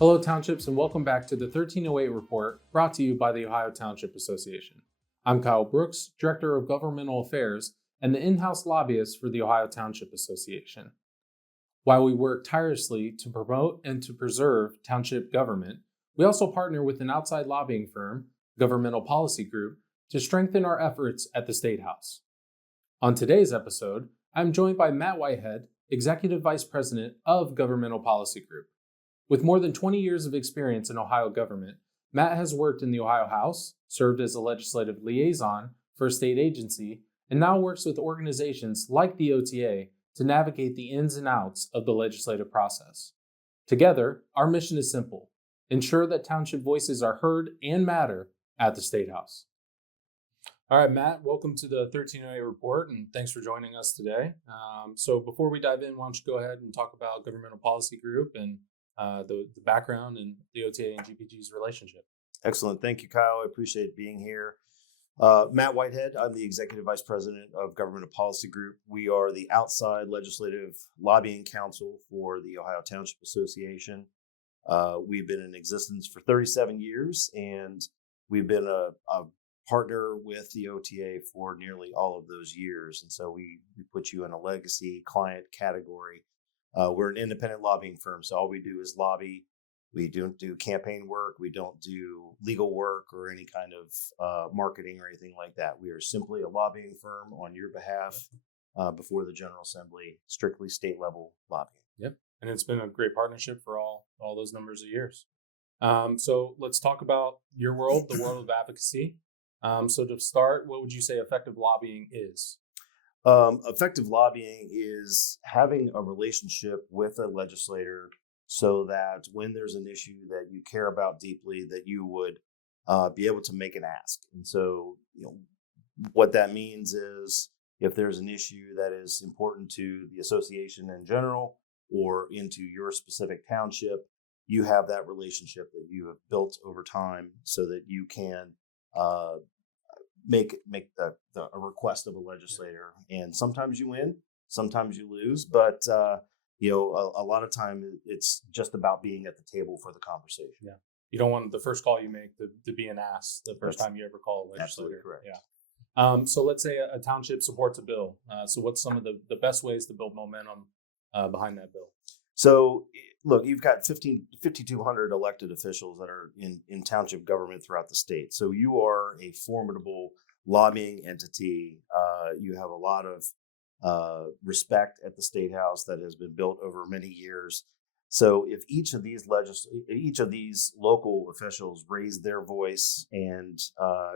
Hello, Townships, and welcome back to the 1308 Report brought to you by the Ohio Township Association. I'm Kyle Brooks, Director of Governmental Affairs and the in-house lobbyist for the Ohio Township Association. While we work tirelessly to promote and to preserve township government, we also partner with an outside lobbying firm, Governmental Policy Group, to strengthen our efforts at the State House. On today's episode, I'm joined by Matt Whitehead, Executive Vice President of Governmental Policy Group. With more than 20 years of experience in Ohio government, Matt has worked in the Ohio House, served as a legislative liaison for a state agency, and now works with organizations like the OTA to navigate the ins and outs of the legislative process. Together, our mission is simple: ensure that township voices are heard and matter at the State House. All right, Matt, welcome to the 1308 Report, and thanks for joining us today. So before we dive in, why don't you go ahead and talk about Governmental Policy Group and the background and the OTA and GPG's relationship. Excellent. Thank you, Kyle. I appreciate being here. Matt Whitehead, I'm the Executive Vice President of Governmental Policy Group. We are the outside legislative lobbying council for the Ohio Township Association. We've been in existence for 37 years, and we've been a partner with the OTA for nearly all of those years. And so we put you in a legacy client category. We're an independent lobbying firm, so all we do is lobby. We don't do campaign work. We don't do legal work or any kind of marketing or anything like that. We are simply a lobbying firm on your behalf before the General Assembly, strictly state level lobbying. Yep, and it's been a great partnership for all those numbers of years. So let's talk about your world, the world of advocacy. So to start, what would you say effective lobbying is? Effective lobbying is having a relationship with a legislator so that when there's an issue that you care about deeply, that you would be able to make an ask. And so, what that means is if there's an issue that is important to the association in general or into your specific township, you have that relationship that you have built over time so that you can make a request of a legislator. And sometimes you win, sometimes you lose, but a lot of time it's just about being at the table for the conversation. Yeah, you don't want the first call you make to be an ass the first time you ever call a legislator. Absolutely correct. Yeah. So let's say a township supports a bill. So what's some of the best ways to build momentum behind that bill? So look, you've got 5,200 elected officials that are in township government throughout the state. So you are a formidable lobbying entity. You have a lot of respect at the State House that has been built over many years. So if each of these local officials raise their voice and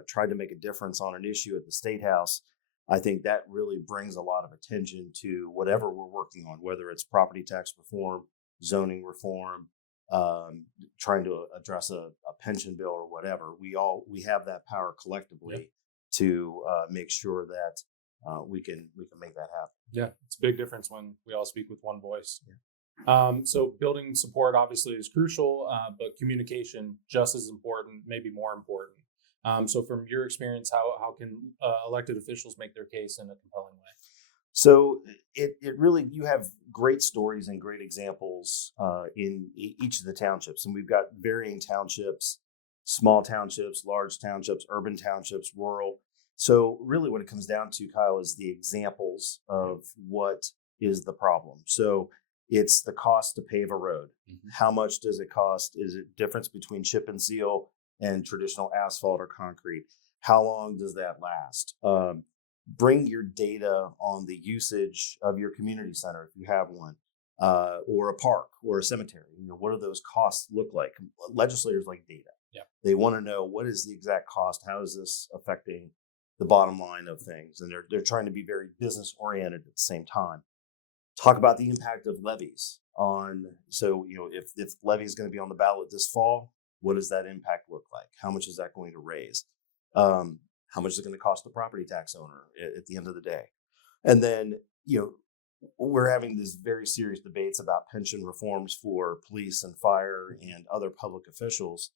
try to make a difference on an issue at the State House, I think that really brings a lot of attention to whatever we're working on, whether it's property tax reform, zoning reform, trying to address a pension bill or whatever. We have that power collectively to make sure that we can make that happen. Yeah, it's a big difference when we all speak with one voice. Yeah. So building support obviously is crucial, but communication just as important, maybe more important. So from your experience, how can elected officials make their case in a compelling way? So it really, you have great stories and great examples in each of the townships. And we've got varying townships, small townships, large townships, urban townships, rural. So really what it comes down to, Kyle, is the examples of what is the problem. So it's the cost to pave a road. Mm-hmm. How much does it cost? Is it difference between chip and seal and traditional asphalt or concrete? How long does that last? Bring your data on the usage of your community center if you have one, or a park or a cemetery. What do those costs look like? Legislators like data. Yeah. They want to know, what is the exact cost? How is this affecting the bottom line of things? And they're trying to be very business oriented at the same time. Talk about the impact of levies on. So if levy is going to be on the ballot this fall, what does that impact look like? How much is that going to raise? How much is it going to cost the property tax owner at the end of the day? And then, we're having these very serious debates about pension reforms for police and fire and other public officials.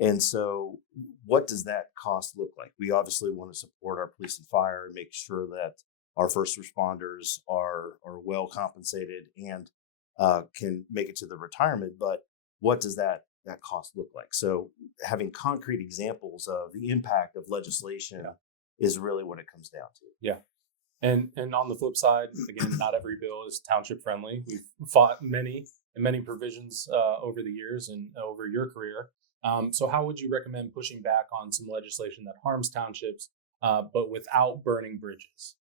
And so what does that cost look like? We obviously want to support our police and fire and make sure that our first responders are well compensated and can make it to the retirement. But what does that cost look like? So having concrete examples of the impact of legislation is really what it comes down to. Yeah. And on the flip side, again, not every bill is township friendly. We've fought many provisions over the years and over your career. So how would you recommend pushing back on some legislation that harms townships, but without burning bridges?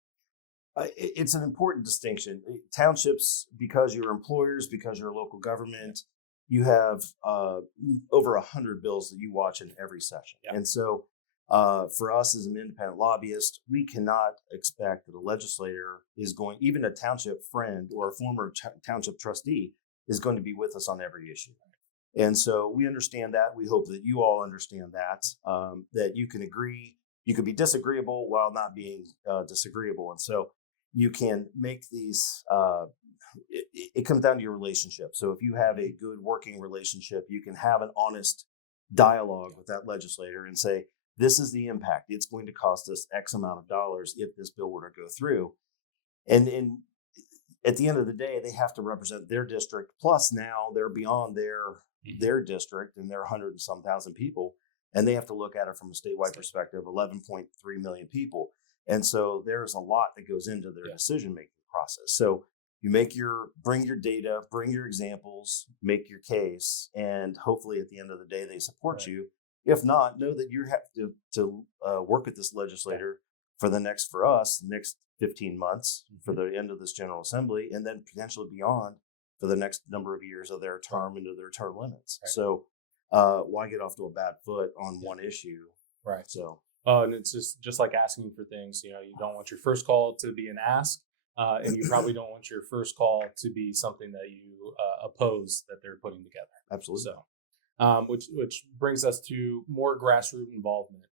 It's an important distinction. Townships, because you're employers, because you're a local government, you have over 100 bills that you watch in every session. Yeah. And so for us as an independent lobbyist, we cannot expect that a legislator is going, even a township friend or a former township trustee is going to be with us on every issue. And so we understand that. We hope that you all understand that, that you can agree, you can be disagreeable while not being disagreeable. And so you can make these, it comes down to your relationship. So if you have a good working relationship, you can have an honest dialogue with that legislator and say, this is the impact. It's going to cost us X amount of dollars if this bill were to go through. And at the end of the day, they have to represent their district. Plus now they're beyond their district and they're 100 and some thousand people. And they have to look at it from a statewide perspective, 11.3 million people. And so there's a lot that goes into their decision-making process. So you bring your data, bring your examples, make your case, and hopefully at the end of the day, they support you. If not, know that you have to work with this legislator for the next 15 months for the end of this General Assembly, and then potentially beyond for the next number of years of their term into their term limits. Right. So why get off to a bad foot on one issue? Right. So, and it's just like asking for things. You don't want your first call to be an ask, and you probably don't want your first call to be something that you oppose that they're putting together. Absolutely. So. Which brings us to more grassroots involvement.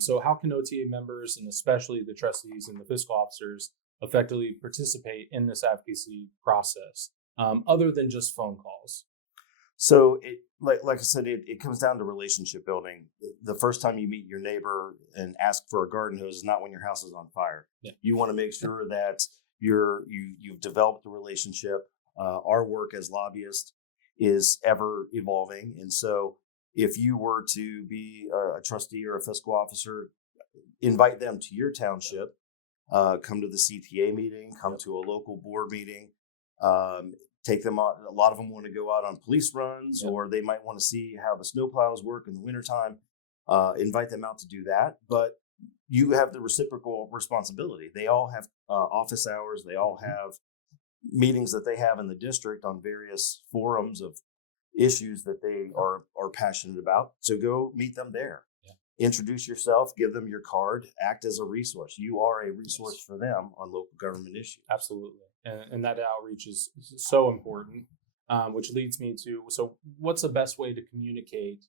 So how can OTA members, and especially the trustees and the fiscal officers, effectively participate in this advocacy process, other than just phone calls? So like I said, it comes down to relationship building. The first time you meet your neighbor and ask for a garden hose is not when your house is on fire. Yeah. You want to make sure that you've developed a relationship. Our work as lobbyists is ever evolving. And so if you were to be a trustee or a fiscal officer, invite them to your township, come to the CTA meeting, come to a local board meeting, take them out. A lot of them want to go out on police runs, or they might want to see how the snowplows work in the wintertime. Invite them out to do that. But you have the reciprocal responsibility. They all have office hours. They all have meetings that they have in the district on various forums of issues that they are passionate about. So go meet them there. Yeah. Introduce yourself, give them your card, act as a resource. You are a resource for them on local government issues. Absolutely. And that outreach is so important, which leads me to, so what's the best way to communicate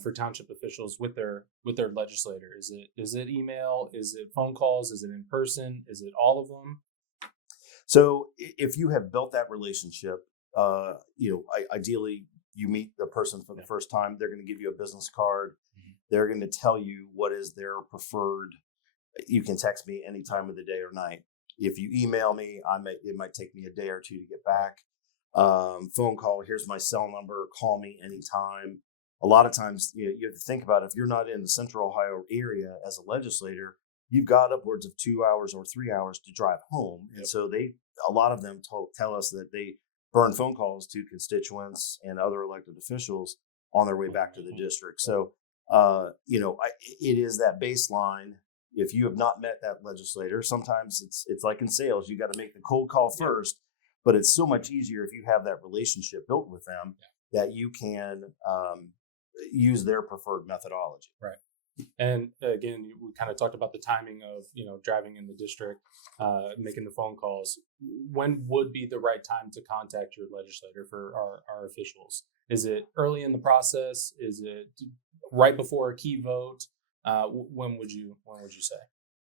for township officials with their legislator? Is it email? Is it phone calls? Is it in person? Is it all of them? So if you have built that relationship, ideally you meet the person for the first time. They're going to give you a business card. Mm-hmm. They're going to tell you what is their preferred. You can text me any time of the day or night. If you email me, it might take me a day or two to get back. Phone call, here's my cell number. Call me anytime. A lot of times you have to think about it. If you're not in the Central Ohio area as a legislator, you've got upwards of 2 hours or 3 hours to drive home. And so a lot of them tell us that they burn phone calls to constituents and other elected officials on their way back to the district. So, it is that baseline. If you have not met that legislator, sometimes it's like in sales, you got to make the cold call first, but it's so much easier if you have that relationship built with them that you can use their preferred methodology. Right. And again, we kind of talked about the timing of, driving in the district, making the phone calls. When would be the right time to contact your legislator for our officials? Is it early in the process? Is it right before a key vote? When would you say?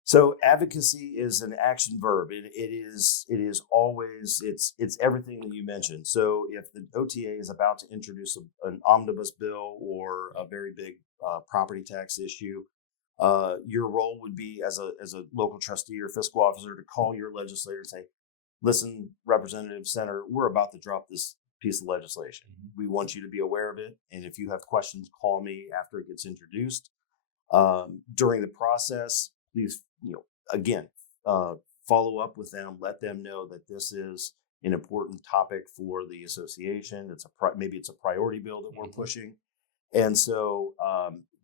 So advocacy is an action verb. It is always, it's everything that you mentioned. So if the OTA is about to introduce an omnibus bill or a very big property tax issue, your role would be as a local trustee or fiscal officer to call your legislator and say, listen, Representative Senator, we're about to drop this piece of legislation. We want you to be aware of it. And if you have questions, call me after it gets introduced. During the process, please, again, follow up with them, let them know that this is an important topic for the association. Maybe it's a priority bill that we're pushing. And so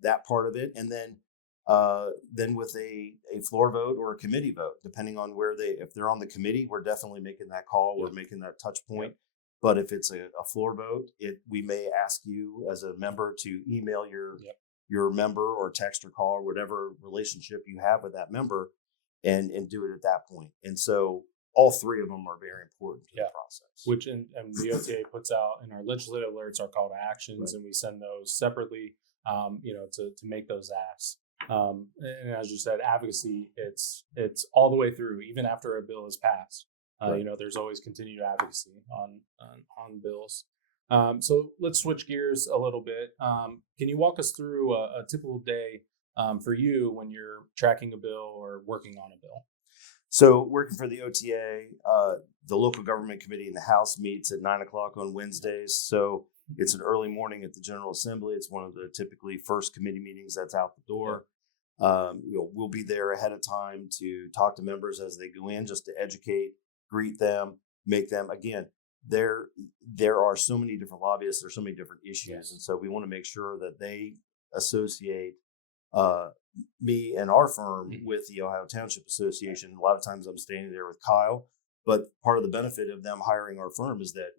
that part of it. And then with a floor vote or a committee vote, depending on if they're on the committee, we're definitely making that call. We're making that touch point. But if it's a floor vote, we may ask you as a member to email your member or text or call or whatever relationship you have with that member and do it at that point. And so all three of them are very important to the process. Which and the OTA puts out in our legislative alerts are call to actions, and we send those separately, to make those asks. And as you said, advocacy, it's all the way through, even after a bill is passed. There's always continued advocacy on bills. So let's switch gears a little bit. Can you walk us through a typical day for you when you're tracking a bill or working on a bill? So working for the OTA, the local government committee in the House meets at 9:00 on Wednesdays. So it's an early morning at the General Assembly. It's one of the typically first committee meetings that's out the door. We'll be there ahead of time to talk to members as they go in, just to educate, greet them, make them, again, there are so many different lobbyists, there's so many different issues. And so we want to make sure that they associate me and our firm with the Ohio Township Association. A lot of times I'm standing there with Kyle, but part of the benefit of them hiring our firm is that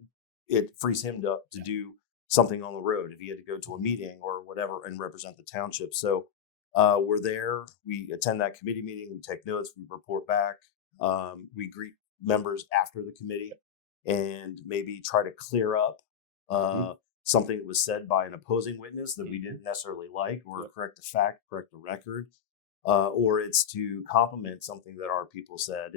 it frees him to do something on the road if he had to go to a meeting or whatever and represent the township. So we're there, we attend that committee meeting, we take notes, we report back, we greet members after the committee and maybe try to clear up something that was said by an opposing witness that we didn't necessarily like, or correct a fact, correct a record, or it's to complement something that our people said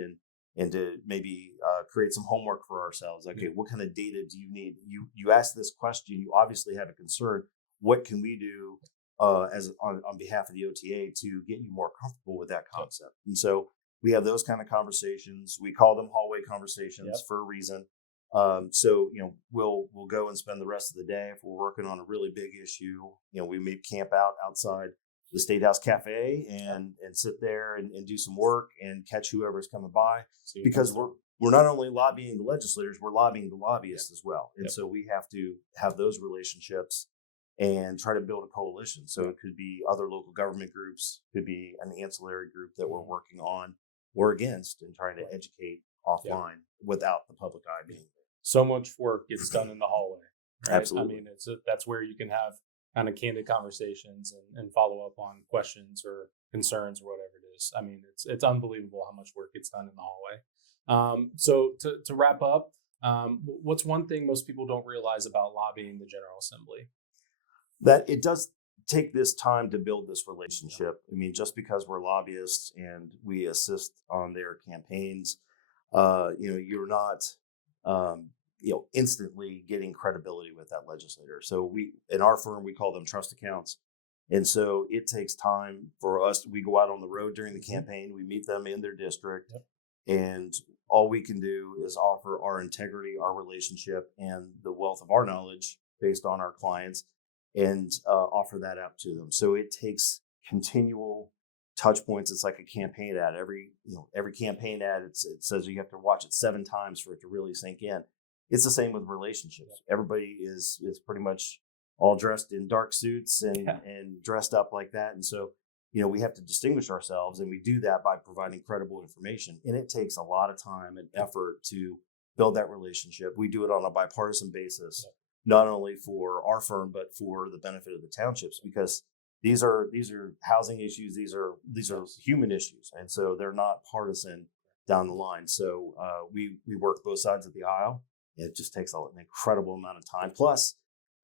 and to maybe create some homework for ourselves. Okay, what kind of data do you need? You asked this question, you obviously have a concern. What can we do on behalf of the OTA to get you more comfortable with that concept? And so we have those kind of conversations. We call them hallway conversations for a reason. So we'll go and spend the rest of the day. If we're working on a really big issue, we may camp out outside the State House Cafe and sit there and do some work and catch whoever's coming by, because we're not only lobbying the legislators, we're lobbying the lobbyists as well. And so we have to have those relationships and try to build a coalition. So it could be other local government groups, could be an ancillary group that we're working on or against, and trying to educate offline without the public eye being there. So much work gets done in the hallway, right? Absolutely. I mean, that's where you can have kind of candid conversations and follow up on questions or concerns or whatever it is. I mean, it's unbelievable how much work gets done in the hallway. So to wrap up, what's one thing most people don't realize about lobbying the General Assembly? That it does take this time to build this relationship. I mean, just because we're lobbyists and we assist on their campaigns, you're not, instantly getting credibility with that legislator. So in our firm, we call them trust accounts. And so it takes time for us. We go out on the road during the campaign, we meet them in their district, and all we can do is offer our integrity, our relationship, and the wealth of our knowledge based on our clients, and offer that out to them. So it takes continual touch points. It's like a campaign ad. Every campaign ad, it says you have to watch it 7 times for it to really sink in. It's the same with relationships. Everybody is pretty much all dressed in dark suits and dressed up like that. And so, we have to distinguish ourselves, and we do that by providing credible information. And it takes a lot of time and effort to build that relationship. We do it on a bipartisan basis, not only for our firm, but for the benefit of the townships, because these are housing issues. These are human issues. And so they're not partisan down the line. So we work both sides of the aisle. It just takes an incredible amount of time. Plus,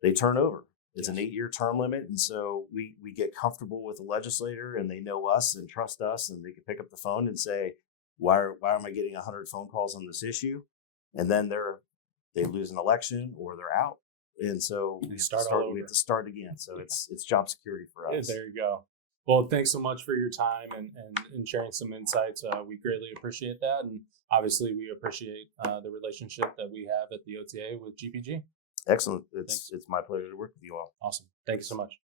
they turn over. It's an 8-year term limit. And so we get comfortable with the legislator, and they know us and trust us, and they can pick up the phone and say, why am I getting 100 phone calls on this issue? And then they lose an election or they're out. And so we have to start again. So it's job security for us. There you go. Well, thanks so much for your time and sharing some insights. We greatly appreciate that. And obviously, we appreciate the relationship that we have at the OTA with GPG. Excellent. It's my pleasure to work with you all. Awesome. Thank you so much.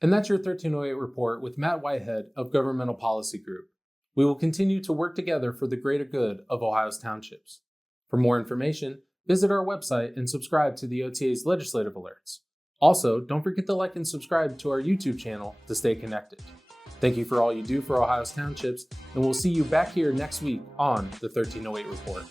And that's your 1308 report with Matt Whitehead of Governmental Policy Group. We will continue to work together for the greater good of Ohio's townships. For more information, visit our website and subscribe to the OTA's legislative alerts. Also, don't forget to like and subscribe to our YouTube channel to stay connected. Thank you for all you do for Ohio's townships, and we'll see you back here next week on the 1308 Report.